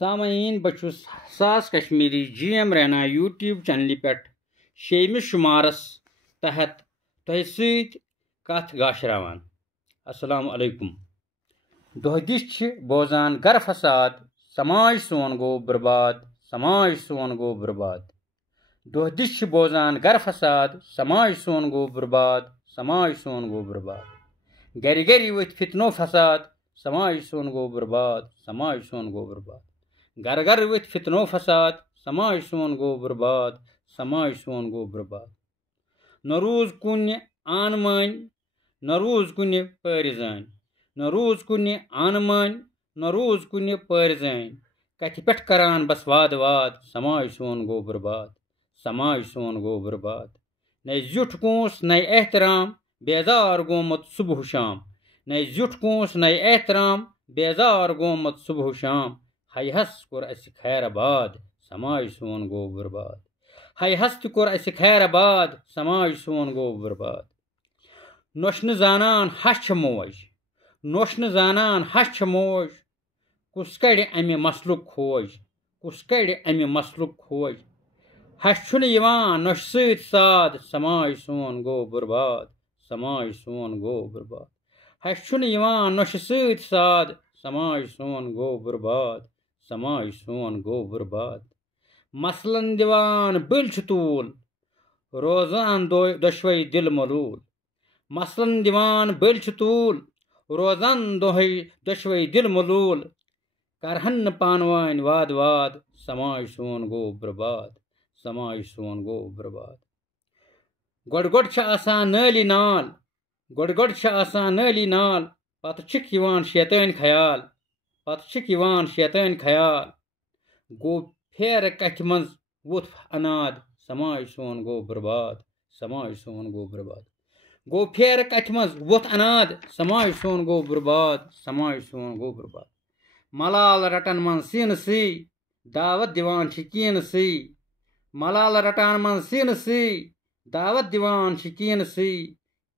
सामईन बचुस सास Kashmiri GM Raina YouTube channel पे 6 शुमारस तहत तह सत कथ गाशरावान। अस्सलाम अलैकुम। दोह दिश बोजान गर फसाद, समाज सोन गो बर्बाद, समाज सोन गो बर्बाद। दोह दिश बोजान गर फसाद, समाज सोन गो बर्बाद, समाज सोन गो बर्बाद। गरि गरि वथ फितनो फसाद, समाज सोन गो बर्बाद, समाज सोन गो बर्बाद। घर घर वथ फितनो फसाद, समाज सोन गो बर्बाद, समाज सोन गो बर्बाद। न रूज कुन आन मान, न रूज कुन परिजान, न रूज कुन आन मान, न रूज कुन परिजान। कथ पे करान बस वाद वाद, समाज सोन गो बर्बाद, समाज सोन गो बर्बाद। न जुठ कूस न एहतराम, बेजार गोमत सुबह शाम। न जुठ कूस न एहतराम, बेजार गोमत सुबह शाम। हाय हस कोर अस खैराबाद, समाज सोन गो बर्बाद। हाय हस कोर अस खैराबाद, समाज सोन गो बर्बाद। नोशन जानान हश मोज, नोशन जानान हश मोज। कुस कड़ अमि मसलुक खोज, कुस कड़ अमि मसलुक खोज। हश छुन यिवान नोश सत साद, समाज सोन गो बर्बाद, समाज सोन गो बर्बाद। हश छुन यिवान नोश सत साद, समाज सोन गो बर्बाद, समाज सोन गो बर्बाद। मसलन दिवान बिल तूल, रोजान दोशवई दिल मलूल। मसलन दिवान बिल तूल, रोजान दोशवई दिल मलूल। करहन पानवान वाद वाद, समाज सोन गो बर्बाद, समाज सोन गो बर्बाद। गोड गोड छ आसान नाली नाल, गोड गोड छ आसान नाली नाल। पत छिक यिवान शैतान ख्याल, पत छिक यिवान शैतान ख्याल। गो फेर कथ मंज वुथ अनाद, समाज सोन गो बर्बाद, समाज सोन गो बर्बाद। गो फेर कथ मंज वुथ अनाद, समाज सोन गो बर्बाद, समाज सोन गो बर्बाद। मलाल रटन मन सीन सी, दावत दिवान कीन सी। मलाल रटान मन सीन सी, दावत दिवान कीन सी।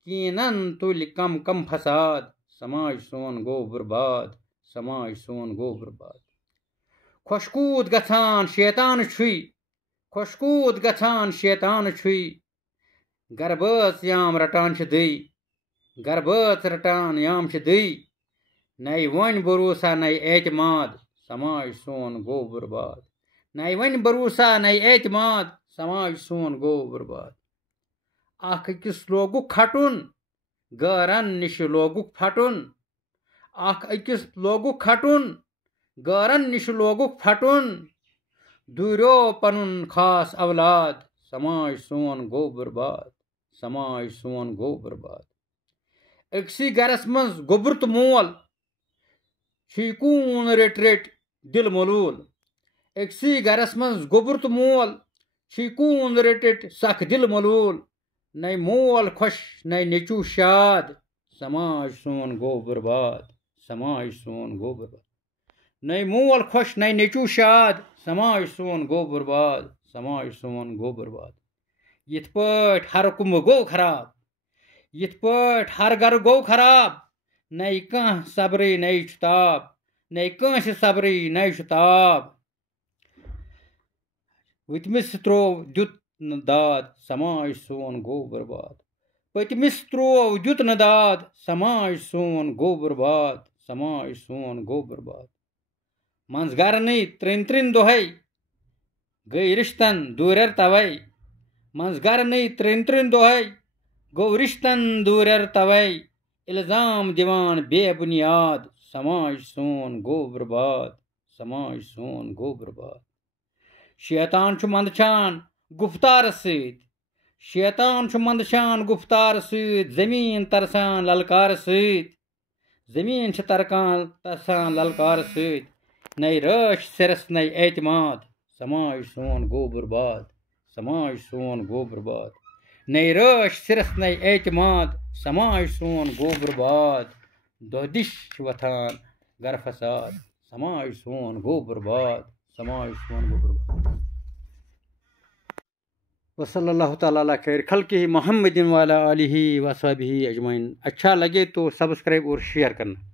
कीनन तुल कम कम फसाद, समाज सोन गो बर्बाद, समाज सोन गो बर्बाद। खुशकूद गछान शैतान छुई, खुशकूद गछान शैतान छुई। गरबत याम रटान छ दई, गरबत रटान याम छ दई। नई वन भरोसा नई एतमाद, समाज सोन गो बर्बाद। नई वन भरोसा नई एतमाद, समाज सोन गो बर्बाद। आख अकिस लोगुक खटुन, गरन निश लोगुक फटुन। आख अकिस लोगुक खटुन, गरन निश लोगुक फटुन। दूरो पनुन खास औलाद, समाज सोन गो बर्बाद, समाज सोन गो बर्बाद। अक्सी गरस मंज गोबर तो मोल, कून रेट रेट दिल मलूल। अक्सी गरस मंज गोबर तो मोल, कून रेट रेट सख दिल मलूल। नई मोल खुश नई नेचू शाद, समाज सोन गो बर्बाद, समाज सोन गो बर्बाद। नई मोल खुश नई नेचू शाद, समाज सोन गो बर्बाद, समाज सोन गो बर्बाद। यिथ पट हर कुंभ गो खराब, यिथ पट हर घर गो खराब। नई कह सबरी नई छुताब, नई कह सबरी नई छुताब। वतमिस त्रो द्युत न दाद, समाज सोन गो बर्बाद। पतमिस त्रो द्युत न दाद, समाज सोन गो बर्बाद, समाज सोन गो बर्बाद। मंज गर नई त्रिन त्रिन दोहै, गई रिश्तन दूरर तवै। मंज गर नई त्रिन त्रिन दोहै, गो रिश्तन दूरर तवै। इल्जाम दिवान बेबुनियाद, समाज सोन गो बर्बाद, समाज सोन गो बर्बाद। शैतान छु मंदछान गुफ्तार सत, शैतान छु मंदछान गुफ्तार सत। जमीन तरसान ललकार सत, जमीन छ तरसान ललकार सत। नई रश सिरस नई एतमाद, समाज सोन गो बर्बाद, समाज सोन गो बर्बाद। नई रश सिरस नई एतमाद, समाज सोन गो बर्बाद। दोह दिश वथान गर फसाद, समाज सोन गो बर्बाद, समाज सोन गो बर्बाद। वसल्लल्लाहु तआला अला खैर खल्क़िही मुहम्मदिन व अला आलिही व अस्हाबिही अजमईन। अच्छा लगे तो सब्सक्राइब और शेयर करना।